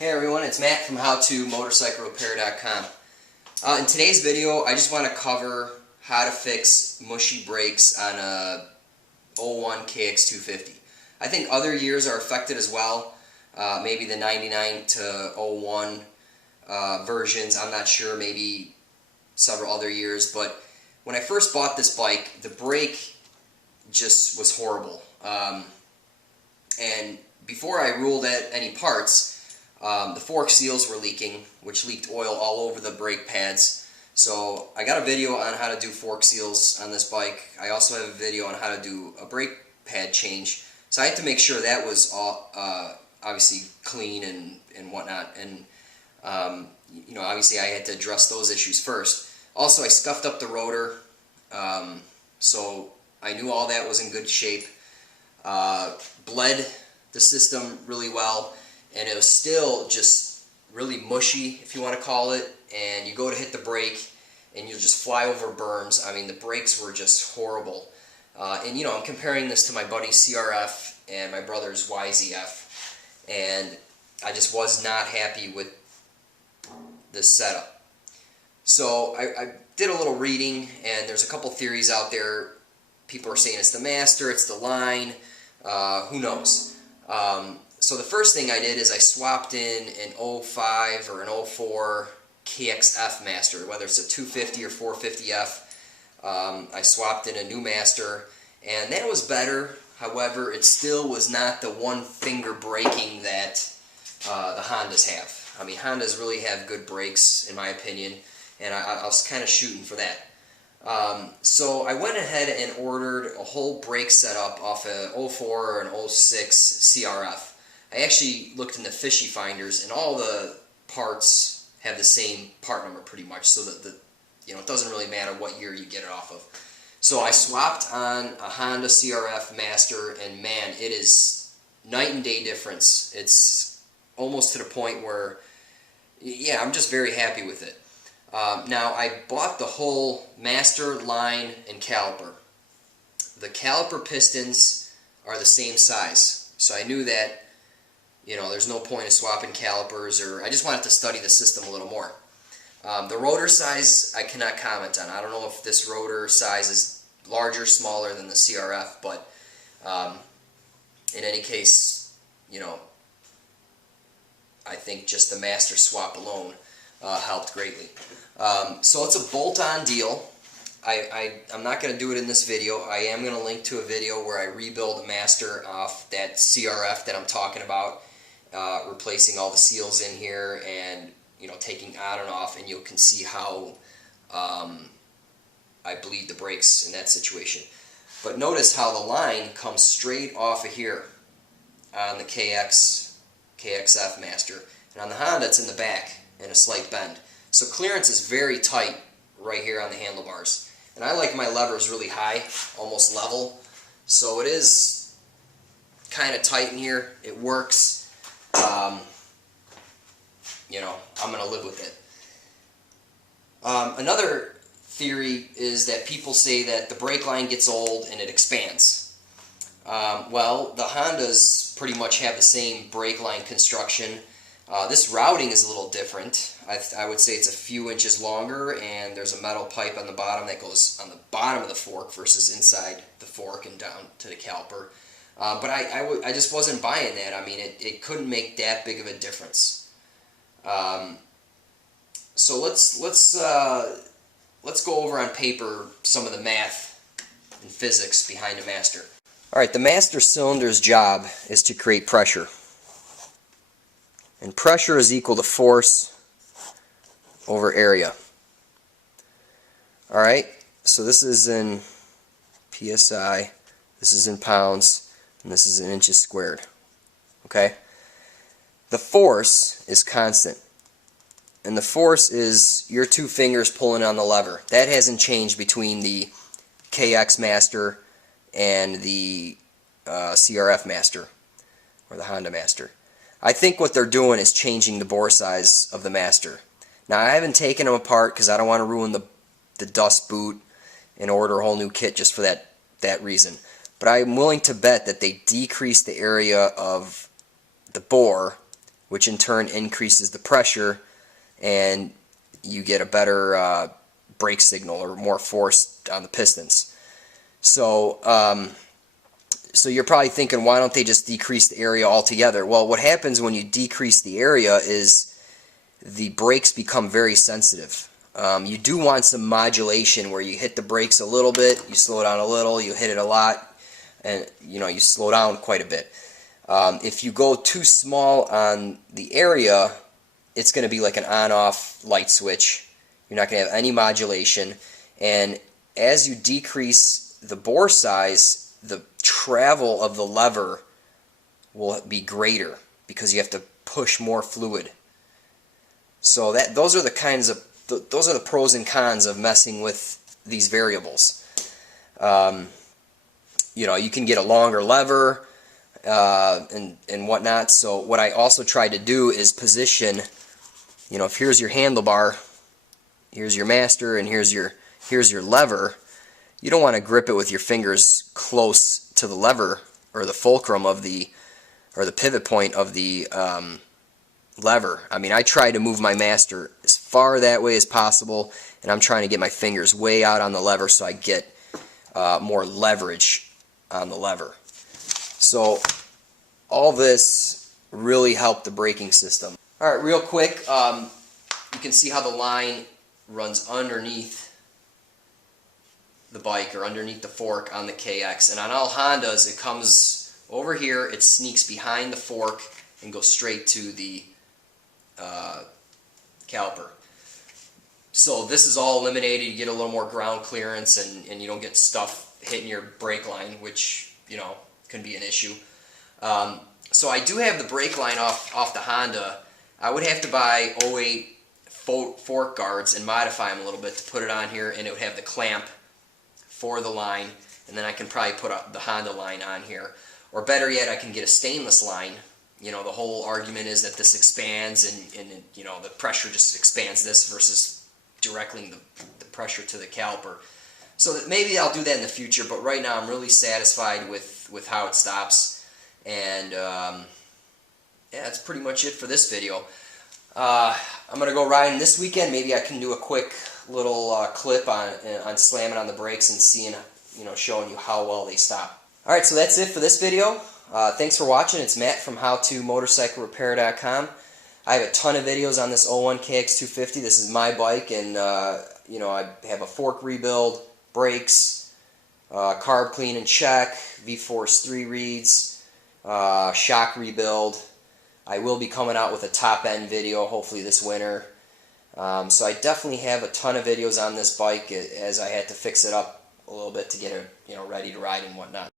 Hey everyone, it's Matt from HowToMotorcycleRepair.com. In today's video, I just want to cover how to fix mushy brakes on a 01 KX250. I think other years are affected as well, maybe the 99 to 01 versions, I'm not sure, maybe several other years, but when I first bought this bike, the brake just was horrible. And before I ruled out any parts, the fork seals were leaking, which leaked oil all over the brake pads. So I got a video on how to do fork seals on this bike. I also have a video on how to do a brake pad change. So I had to make sure that was all, obviously clean and whatnot. And you know, obviously I had to address those issues first. Also, I scuffed up the rotor, so I knew all that was in good shape. Bled the system really well. And it was still just really mushy, if you want to call it, and you go to hit the brake and you'll just fly over berms. I mean, the brakes were just horrible. And you know, I'm comparing this to my buddy's CRF and my brother's YZF, and I just was not happy with this setup. So I did a little reading, and there's a couple theories out there. People are saying it's the master, it's the line, who knows. So the first thing I did is I swapped in an 05 or an 04 KXF master, whether it's a 250 or 450F. I swapped in a new master, and that was better. However, it still was not the one finger braking that the Hondas have. I mean, Hondas really have good brakes, in my opinion, and I was kind of shooting for that. So I went ahead and ordered a whole brake setup off a 04 or an 06 CRF. I actually looked in the fishy finders, and all the parts have the same part number pretty much, so that you know, it doesn't really matter what year you get it off of. So I swapped on a Honda CRF Master, and man, it is night and day difference. It's almost to the point where, yeah, I'm just very happy with it. Now, I bought the whole master, line, and caliper. The caliper pistons are the same size, so I knew that, you know, there's no point in swapping calipers, or I just wanted to study the system a little more. The rotor size, I cannot comment on. I don't know if this rotor size is larger, smaller than the CRF, but in any case, you know, I think just the master swap alone helped greatly. So it's a bolt-on deal. I'm not going to do it in this video. I am going to link to a video where I rebuild a master off that CRF that I'm talking about, replacing all the seals in here and, you know, taking on and off, and you can see how I bleed the brakes in that situation. But notice how the line comes straight off of here on the KXF Master, and on the Honda it's in the back in a slight bend. So clearance is very tight right here on the handlebars. And I like my levers really high, almost level. So it is kind of tight in here. It works. You know, I'm going to live with it. Another theory is that people say that the brake line gets old and it expands. Well, the Hondas pretty much have the same brake line construction. This routing is a little different. I would say it's a few inches longer, and there's a metal pipe on the bottom that goes on the bottom of the fork versus inside the fork and down to the caliper. But I just wasn't buying that. I mean, it couldn't make that big of a difference. So let's go over on paper some of the math and physics behind a master. All right, the master cylinder's job is to create pressure. And pressure is equal to force over area. Alright, so this is in PSI, this is in pounds, and this is in inches squared. Okay? The force is constant. And the force is your two fingers pulling on the lever. That hasn't changed between the KX Master and the CRF Master, or the Honda Master. I think what they're doing is changing the bore size of the Master. Now, I haven't taken them apart because I don't want to ruin the dust boot and order a whole new kit just for that reason. But I'm willing to bet that they decrease the area of the bore which in turn increases the pressure, and you get a better brake signal or more force on the pistons. So, so you're probably thinking, why don't they just decrease the area altogether? Well, what happens when you decrease the area is the brakes become very sensitive. You do want some modulation where you hit the brakes a little bit, you slow down a little, you hit it a lot, and you slow down quite a bit. If you go too small on the area, it's going to be like an on-off light switch. You're not going to have any modulation, and as you decrease the bore size, the travel of the lever will be greater because you have to push more fluid. So those are the pros and cons of messing with these variables. You can get a longer lever and whatnot. So what I also tried to do is position, if here's your handlebar, here's your master, and here's your lever. You don't want to grip it with your fingers close to the lever or the fulcrum of the pivot point of the lever. I mean, I try to move my master as far that way as possible, and I'm trying to get my fingers way out on the lever so I get more leverage on the lever. So all this really helped the braking system. All right, real quick, you can see how the line runs underneath the bike or underneath the fork on the KX, and on all Hondas it comes over here, it sneaks behind the fork and goes straight to the caliper. So this is all eliminated. You get a little more ground clearance, and you don't get stuff hitting your brake line, which can be an issue. So I do have the brake line off the Honda. I would have to buy 08 fork guards and modify them a little bit to put it on here, and it would have the clamp for the line, and then I can probably put the Honda line on here. Or better yet, I can get a stainless line. The whole argument is that this expands, and the pressure just expands this versus directing the pressure to the caliper. So that maybe I'll do that in the future, but right now I'm really satisfied with how it stops. And yeah, that's pretty much it for this video. I'm going to go riding this weekend. Maybe I can do a quick little clip on slamming on the brakes and seeing, showing you how well they stop. Alright, so that's it for this video. Thanks for watching. It's Matt from HowToMotorcycleRepair.com. I have a ton of videos on this 01 KX250. This is my bike, and I have a fork rebuild, brakes, carb clean and check, V-Force 3 reads, shock rebuild. I will be coming out with a top end video hopefully this winter. So I definitely have a ton of videos on this bike, as I had to fix it up a little bit to get it ready to ride and whatnot.